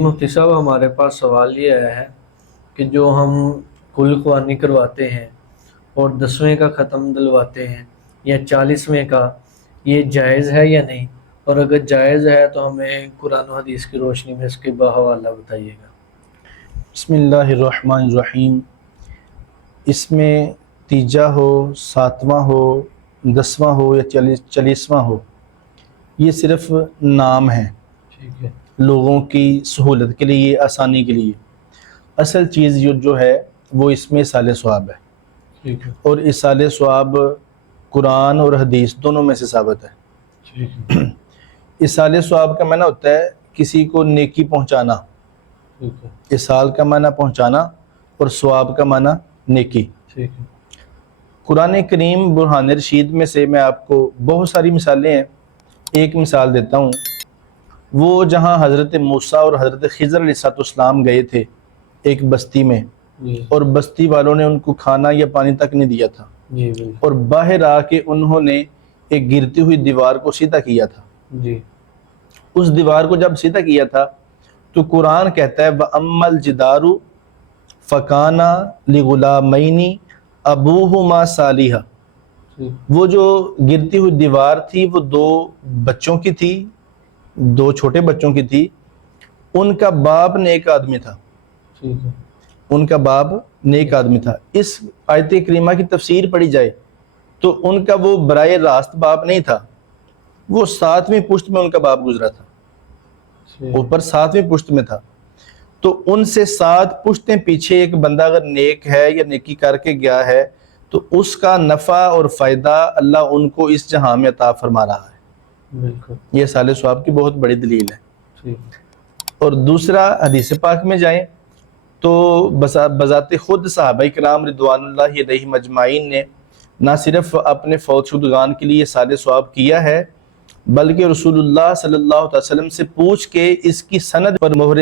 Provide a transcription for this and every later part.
مفتی صاحب ہمارے پاس سوال یہ آیا ہے کہ جو ہم کل خوانی کرواتے ہیں اور 10ویں کا ختم دلواتے ہیں یا 40ویں کا، یہ جائز ہے یا نہیں؟ اور اگر جائز ہے تو ہمیں قرآن و حدیث کی روشنی میں اس کے بحوالہ بتائیے گا۔ بسم اللہ الرحمن الرحیم۔ اس میں تیجا ہو، 7واں ہو، 10واں ہو یا 40واں ہو، یہ صرف نام ہے ٹھیک ہے، لوگوں کی سہولت کے لیے، آسانی کے لیے۔ اصل چیز جو ہے وہ اس میں اصالِ ثواب ہے، ٹھیک ہے، اور اصالِ ثواب قرآن اور حدیث دونوں میں سے ثابت ہے۔ ٹھیک ہے، اصالِ ثواب کا معنی ہوتا ہے کسی کو نیکی پہنچانا۔ ٹھیک ہے، اصال کا معنی پہنچانا اور ثواب کا معنی نیکی۔ ٹھیک ہے، قرآن کریم برہان رشید میں سے میں آپ کو بہت ساری مثالیں ہیں، ایک مثال دیتا ہوں۔ وہ جہاں حضرت موسیٰ اور حضرت خضر علیہ السلام گئے تھے ایک بستی میں، جی اور بستی والوں نے ان کو کھانا یا پانی تک نہیں دیا تھا، جی بالکل، اور باہر آ کے انہوں نے ایک گرتی ہوئی دیوار کو سیدھا کیا تھا۔ جی اس دیوار کو جب سیدھا کیا تھا تو قرآن کہتا ہے وَأَمَّا الْجِدَارُ فَكَانَ لِغُلَامَيْنِ أَبُوهُمَا صَالِحًا۔ ٹھیک، وہ جو گرتی ہوئی دیوار تھی وہ دو بچوں کی تھی، دو چھوٹے بچوں کی تھی۔ ان کا باپ نیک آدمی تھا، ٹھیک ہے، ان کا باپ نیک آدمی تھا۔ اس آیت کریمہ کی تفسیر پڑھی جائے تو ان کا وہ براہ راست باپ نہیں تھا، وہ 7ویں پشت میں ان کا باپ گزرا تھا، ٹھیک، اوپر 7ویں پشت میں تھا۔ تو ان سے 7 پشتیں پیچھے ایک بندہ اگر نیک ہے یا نیکی کر کے گیا ہے تو اس کا نفع اور فائدہ اللہ ان کو اس جہاں میں عطا فرما رہا ہے۔ بالکل، یہ اصالِ ثواب کی بہت بڑی دلیل ہے۔ ٹھیک، اور دوسرا حدیث پاک میں جائیں تو بذات خود صحابہ کرام رضوان اللہ علیہم اجمعین نے نہ صرف اپنے فوت شدگان کے لیے اصالِ ثواب کیا ہے، بلکہ رسول اللہ صلی اللہ علیہ وسلم سے پوچھ کے اس کی سند پر مہر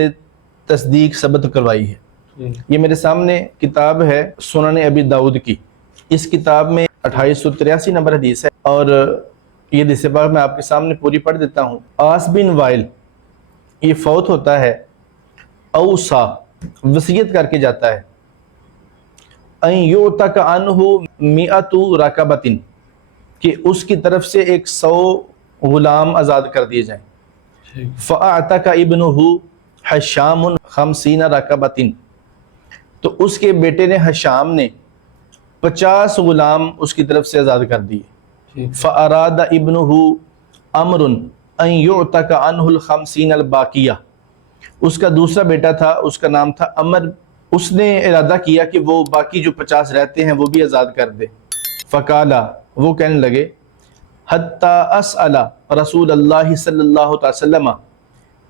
تصدیق ثبت کروائی ہے۔ ٹھیک، یہ میرے سامنے کتاب ہے سنن ابی داؤد کی، اس کتاب میں 2883 نمبر حدیث ہے، اور یہ حدیث پاک میں آپ کے سامنے پوری پڑھ دیتا ہوں۔ آس بن وائل یہ فوت ہوتا ہے، اوصا وصیت کر کے جاتا ہے، ان یعتق عنہ 100 رکبۃ، کہ اس کی طرف سے 100 غلام آزاد کر دیے جائیں۔ ٹھیک، فاعتق ابنہ حشام 50 رکبۃ، تو اس کے بیٹے نے حشام نے 50 غلام اس کی طرف سے آزاد کر دیے۔ ٹھیک، فاراد ابنہ امر ان یعتق عنہ 50 الباقیہ، اس کا دوسرا بیٹا تھا، اس کا نام تھا امر، اس نے ارادہ کیا کہ وہ باقی جو 50 رہتے ہیں وہ بھی آزاد کر دے۔ فقالا، وہ کہنے لگے، حتی اسأل رسول اللہ صلی اللہ علیہ وسلم،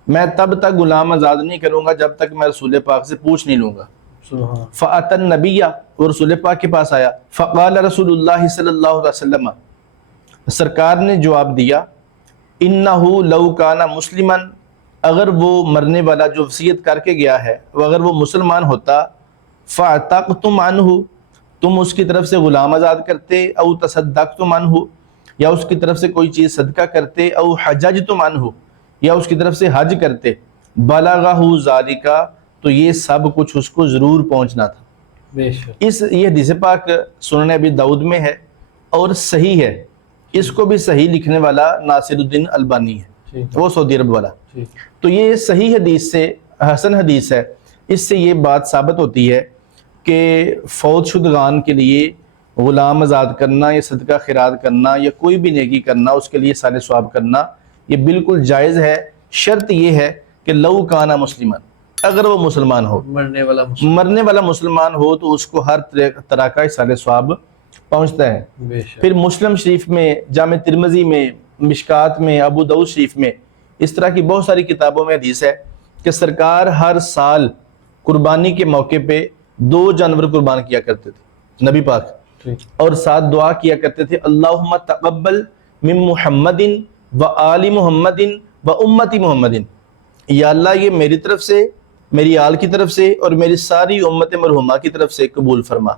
میں تب تک غلام آزاد نہیں کروں گا جب تک میں رسول پاک سے پوچھ نہیں لوں گا۔ سبحان، فأتی النبی، وہ رسول پاک کے پاس آیا، فقال رسول اللہ صلی اللہ علیہ وسلم، سرکار نے جواب دیا، انہ لو کان مسلما، اگر وہ مرنے والا جو وصیت کر کے گیا ہے اگر وہ مسلمان ہوتا، فاعتقتم عنہ، تم اس کی طرف سے غلام آزاد کرتے، او تصدقتم عنہ، یا اس کی طرف سے کوئی چیز صدقہ کرتے، او حججتم عنہ، یا اس کی طرف سے حج کرتے، بلغہ ذالک، تو یہ سب کچھ اس کو ضرور پہنچنا تھا۔ بے شک، یہ حدیث پاک سنن ابی داؤد میں ہے اور صحیح ہے، اس کو بھی صحیح لکھنے والا ناصر الدین البانی ہے، ٹھیک، وہ سعودی عرب والا۔ ٹھیک، تو یہ صحیح حدیث سے، حسن حدیث ہے، اس سے یہ بات ثابت ہوتی ہے کہ فوت شدگان کے لیے غلام آزاد کرنا یا صدقہ خیرات کرنا یا کوئی بھی نیکی کرنا، اس کے لیے اصالِ ثواب کرنا، یہ بالکل جائز ہے۔ شرط یہ ہے کہ لو کانا مسلمان، اگر وہ مسلمان ہو، مرنے والا مرنے والا مسلمان ہو تو اس کو ہر طرح کا اصالِ ثواب پہنچتا ہے۔ بے شک، پھر مسلم شریف میں، جامع ترمذی میں، مشکات میں، ابو داؤد شریف میں، اس طرح کی بہت ساری کتابوں میں حدیث ہے کہ سرکار ہر سال قربانی کے موقع پہ 2 جانور قربان کیا کرتے تھے نبی پاک، ٹھیک، اور ساتھ دعا کیا کرتے تھے، اللہم تقبل من محمد و آل محمد و امتی محمد، یا اللہ یہ میری طرف سے، میری آل کی طرف سے اور میری ساری امت مرحومہ کی طرف سے قبول فرما۔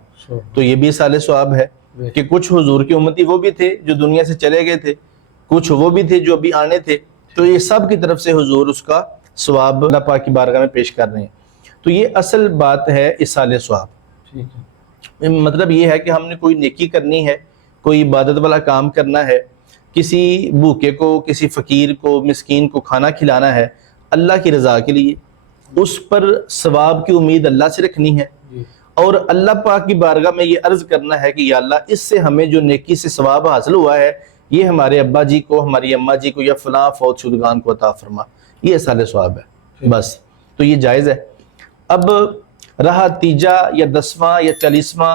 تو یہ بھی اصالِ ثواب ہے کہ کچھ حضور کی امتی وہ بھی تھے جو دنیا سے چلے گئے تھے، کچھ وہ بھی تھے جو ابھی آنے تھے، تو یہ سب کی طرف سے حضور اس کا ثواب اللہ پاک کی بارگاہ میں پیش کر رہے ہیں. تو یہ اصل بات ہے ایصال ثواب. ٹھیک ہے. مطلب یہ ہے کہ ہم نے کوئی نیکی کرنی ہے، کوئی عبادت والا کام کرنا ہے، کسی بھوکے کو، کسی فقیر کو، مسکین کو کھانا کھلانا ہے اللہ کی رضا کے لیے، اس پر ثواب کی امید اللہ سے رکھنی ہے، جی. اور اللہ پاک کی بارگاہ میں یہ عرض کرنا ہے کہ یا اللہ اس سے ہمیں جو نیکی سے ثواب حاصل ہوا ہے یہ ہمارے ابا جی کو، ہماری اماں جی کو یا فلاں فوت شدگان کو عطا فرما. یہ ایصال ثواب ہے بس. تو یہ جائز ہے. اب رہا تیجا یا 10واں یا 40واں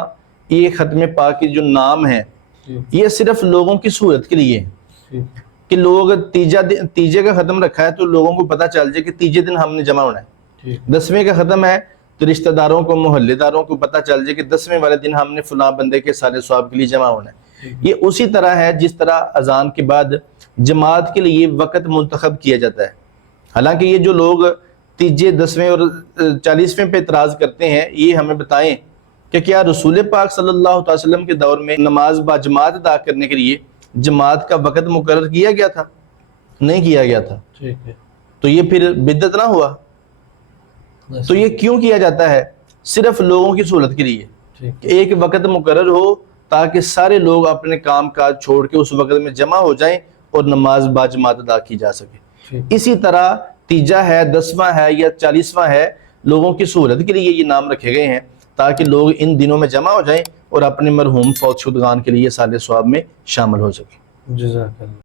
یہ ختم پاک کے جو نام ہیں جی. یہ صرف لوگوں کی سہولت کے لیے ہیں جی. کہ لوگ تیجے کا ختم رکھا ہے تو لوگوں کو پتہ چل جائے کہ تیجے دن ہم نے جمع ہونا ہے. ٹھیک. 10ویں کا ختم ہے تو رشتہ داروں کو، محلے داروں کو پتہ چل جائے کہ 10ویں والے دن ہم نے فلاں بندے کے ایصال ثواب کے لیے جمع ہونا ہے. یہ اسی طرح ہے جس طرح اذان کے بعد جماعت کے لیے وقت منتخب کیا جاتا ہے. حالانکہ یہ جو لوگ تیجے، 10ویں اور 40ویں پہ اعتراض کرتے ہیں یہ ہمیں بتائیں کہ کیا رسول پاک صلی اللہ علیہ وسلم کے دور میں نماز با جماعت ادا کرنے کے لیے جماعت کا وقت مقرر کیا گیا تھا؟ نہیں کیا گیا تھا. ٹھیک ہے. تو یہ پھر بدعت نہ ہوا. تو یہ کیوں کیا جاتا ہے؟ صرف لوگوں کی سہولت کے لیے کہ ایک وقت مقرر ہو تاکہ سارے لوگ اپنے کام کاج چھوڑ کے اس وقت میں جمع ہو جائیں اور نماز با جماعت ادا کی جا سکے. اسی طرح تیجا ہے، 10واں ہے یا 40واں ہے، لوگوں کی سہولت کے لیے یہ نام رکھے گئے ہیں تاکہ لوگ ان دنوں میں جمع ہو جائیں اور اپنے مرحوم فوت شدگان کے لیے ایصال ثواب میں شامل ہو سکیں. جزاک اللہ.